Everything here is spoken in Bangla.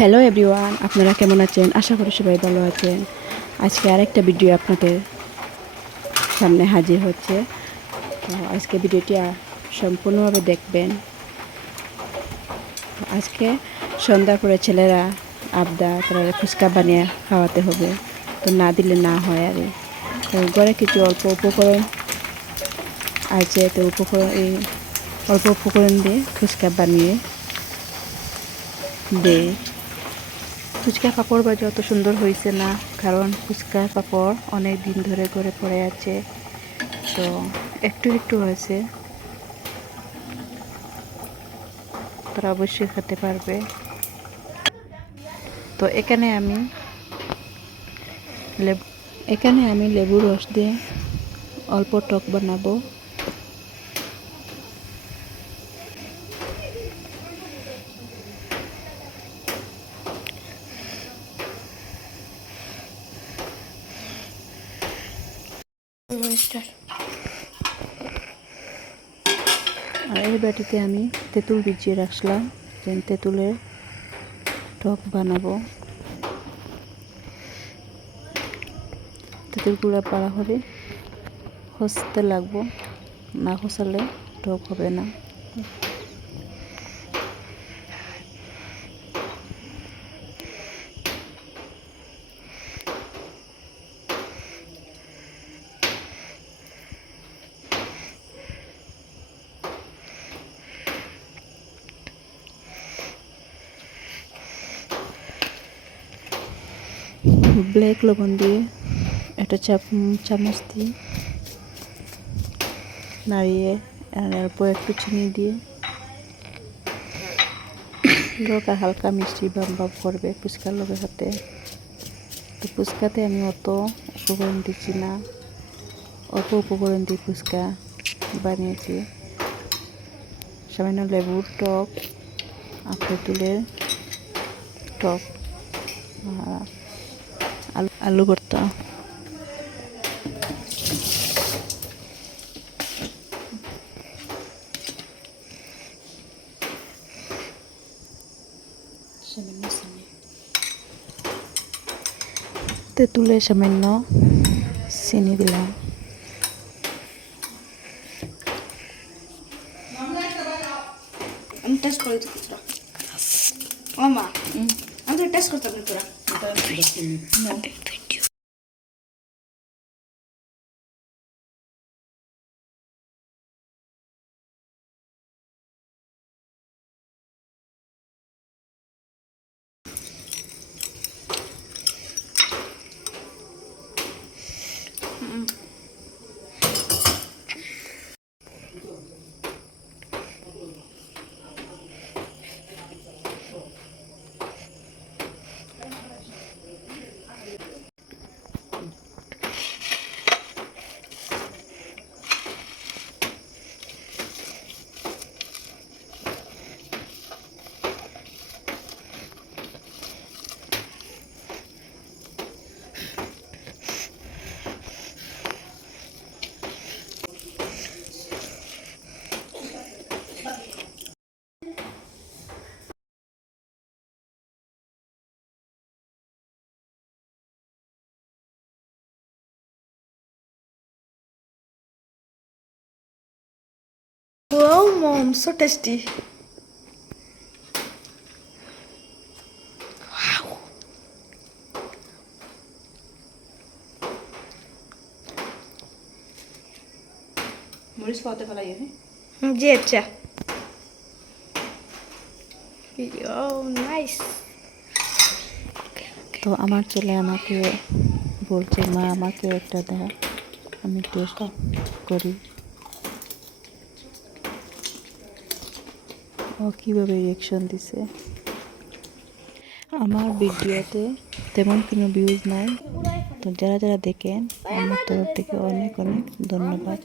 হ্যালো এভরিওয়ান, আপনারা কেমন আছেন? আশা করি সবাই ভালো আছেন। আজকে আরেকটা ভিডিও আপনাদের সামনে হাজির হচ্ছে। তো আজকে ভিডিওটি সম্পূর্ণভাবে দেখবেন। আজকে সন্ধ্যার পরে ছেলেরা আবদা তারা ফুচকা বানিয়ে খাওয়াতে হবে, তো না দিলে না হয়। আর তো ঘরে কিছু অল্প উপকরণ আছে, তো এই অল্প উপকরণ দিয়ে ফুচকা বানিয়ে দেয়। ফুচকা পাঁপড় ভাজা অত সুন্দর হয়েছে না, কারণ ফুচকা পাঁপড় অনেক দিন ধরে ঘরে পড়ে আছে, তো একটু একটু হয়েছে। তারা অবশ্যই খেতে পারবে। তো এখানে আমি লেবুর রস দিয়ে অল্প টক বানাবো। আর এই বাটিতে আমি তেঁতুল ভিজিয়ে রাখলাম, তেঁতুলের টক বানাবো। তেঁতুলগুলো পাড়া হলে খসতে লাগবো, না খসালে টক হবে না। ব্ল্যাক লবণ দিয়ে একটা চামচ দিয়ে নাড়িয়ে, আর অল্প একটু চিনি দিয়ে হালকা মিষ্টি ভাব করবে ফুচকার লগে সাথে। তো ফুচকাতে আমি অত উপকরণ দিচ্ছি না, অল্প উপকরণ দিয়ে ফুচকা বানিয়েছি। সামান্য লেবুর টক, তেঁতুলের টক, আলু ভর্তা। তেঁতুলে সামান্য চিনি দিলাম। আমি টেস্ট করে দিচ্ছি তোরা। ও মা, আমি তো টেস্ট করতে পারি তোরা। Wow, mom, so tasty. মরিচ পাতে ফেলাই জি আচ্ছা। Oh, nice. তো আমার ছেলে আমাকে বলছে, মা আমাকে একটা দাও, আমি টেস্ট করি। ও কীভাবে রিয়াকশন দিছে। আমার ভিডিওতে তেমন কোনো ভিউজ নাই, তো যারা যারা দেখেন আমার তরফ থেকে অনেক অনেক ধন্যবাদ।